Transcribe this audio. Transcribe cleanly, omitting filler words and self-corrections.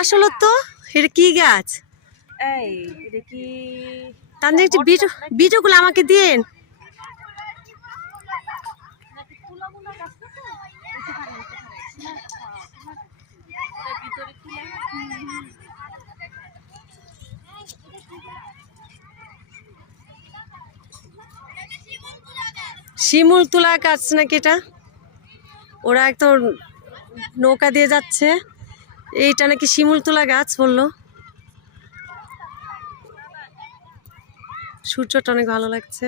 আসলে তো এটা কি গাছ? তাহলে একটু ভিডিওগুলো আমাকে দিন। শিমুল তুলা গাছ নাকি এটা? ওরা একদম নৌকা দিয়ে যাচ্ছে, এইটা নাকি শিমুল তুলা গাছ বললো। সূর্যটা অনেক ভালো লাগছে।